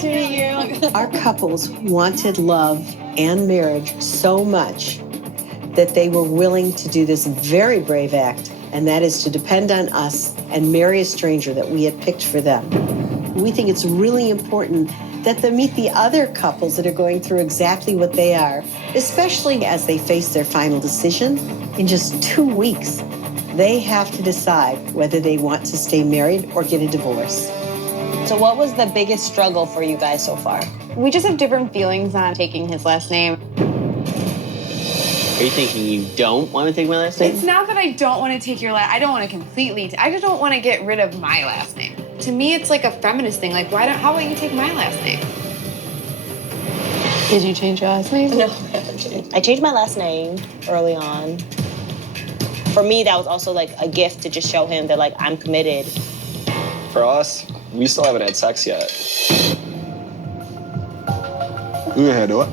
to meet you. Our couples wanted love and marriage so much that they were willing to do this very brave act, and that is to depend on us and marry a stranger that we had picked for them. We think it's really important that they meet the other couples that are going through exactly what they are, especially as they face their final decision in just 2 weeks. They have to decide whether they want to stay married or get a divorce. So what was the biggest struggle for you guys so far? We just have different feelings on taking his last name. Are you thinking you don't want to take my last name? It's not that I don't want to take your last. I don't want to completely. I just don't want to get rid of my last name. To me, it's like a feminist thing. Like, how about you take my last name? Did you change your last name? No, I changed my last name early on. For me, that was also like a gift to just show him that like I'm committed. For us, we still haven't had sex yet. You ahead do it.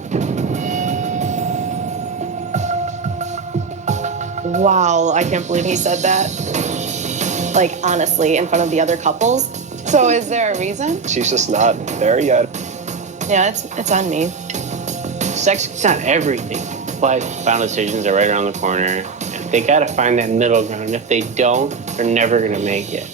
Wow, I can't believe he said that. Like, honestly, in front of the other couples. So is there a reason? She's just not there yet. Yeah, it's on me. Sex is not everything, but final decisions are right around the corner. And they gotta find that middle ground. If they don't, they're never gonna make it.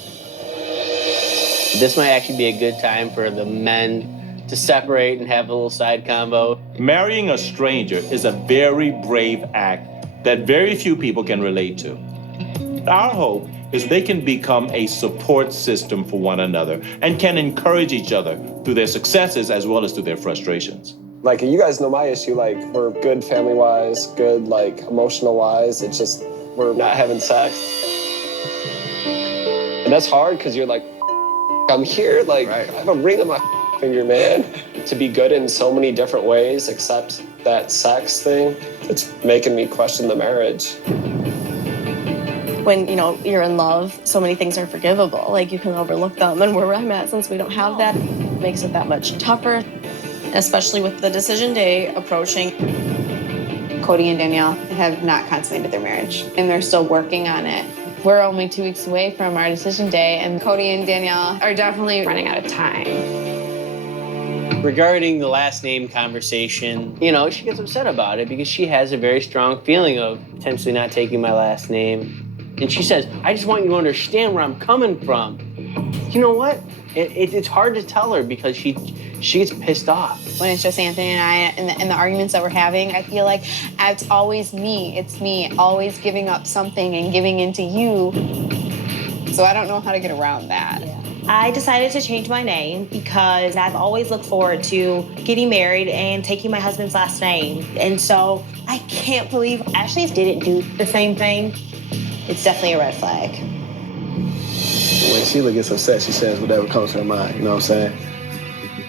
This might actually be a good time for the men to separate and have a little side combo. Marrying a stranger is a very brave act that very few people can relate to. Our hope is they can become a support system for one another and can encourage each other through their successes as well as through their frustrations. Like, you guys know my issue. Like, we're good family-wise, good, like, emotional-wise. It's just, we're not having sex. And that's hard because you're like, I'm here. Like, I have a ring on my finger, man. To be good in so many different ways except that sex thing, it's making me question the marriage. When, you know, you're in love, so many things are forgivable. Like, you can overlook them. And where I'm at, since we don't have that, it makes it that much tougher, especially with the decision day approaching. Cody and Danielle have not consummated their marriage, and they're still working on it. We're only 2 weeks away from our decision day, and Cody and Danielle are definitely running out of time. Regarding the last name conversation, you know, she gets upset about it because she has a very strong feeling of potentially not taking my last name. And she says, I just want you to understand where I'm coming from. You know what? It's hard to tell her because she gets pissed off. When it's just Anthony and I and the arguments that we're having, I feel like it's always me. It's me always giving up something and giving into you. So I don't know how to get around that. Yeah. I decided to change my name because I've always looked forward to getting married and taking my husband's last name. And so I can't believe Ashley didn't do the same thing. It's definitely a red flag. When Sheila gets upset, she says whatever comes to her mind, you know what I'm saying?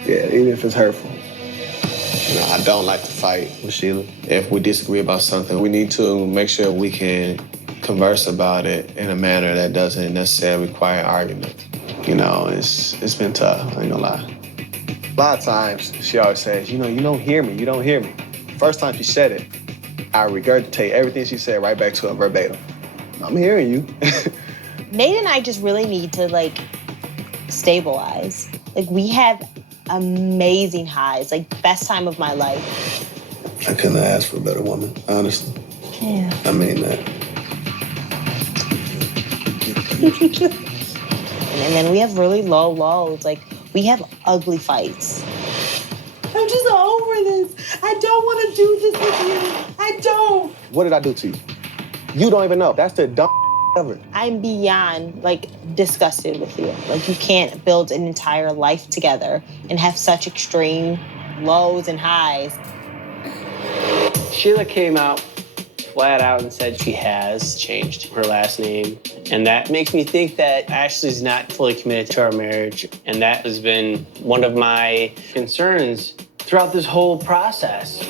Yeah, even if it's hurtful. You know, I don't like to fight with Sheila. If we disagree about something, we need to make sure we can converse about it in a manner that doesn't necessarily require argument. You know, it's been tough, I ain't gonna lie. A lot of times, she always says, you know, you don't hear me, you don't hear me. First time she said it, I regurgitate everything she said right back to her verbatim. I'm hearing you. Nate and I just really need to, like, stabilize. Like, we have amazing highs, like, best time of my life. I couldn't have asked for a better woman, honestly. Yeah. I mean that. And then we have really low lows. Like, we have ugly fights. I'm just over this. I don't want to do this with you. I don't. What did I do to you? You don't even know. That's the dumb ever. I'm beyond, like, disgusted with you. Like, you can't build an entire life together and have such extreme lows and highs. Sheila came out flat out and said she has changed her last name. And that makes me think that Ashley's not fully committed to our marriage. And that has been one of my concerns throughout this whole process.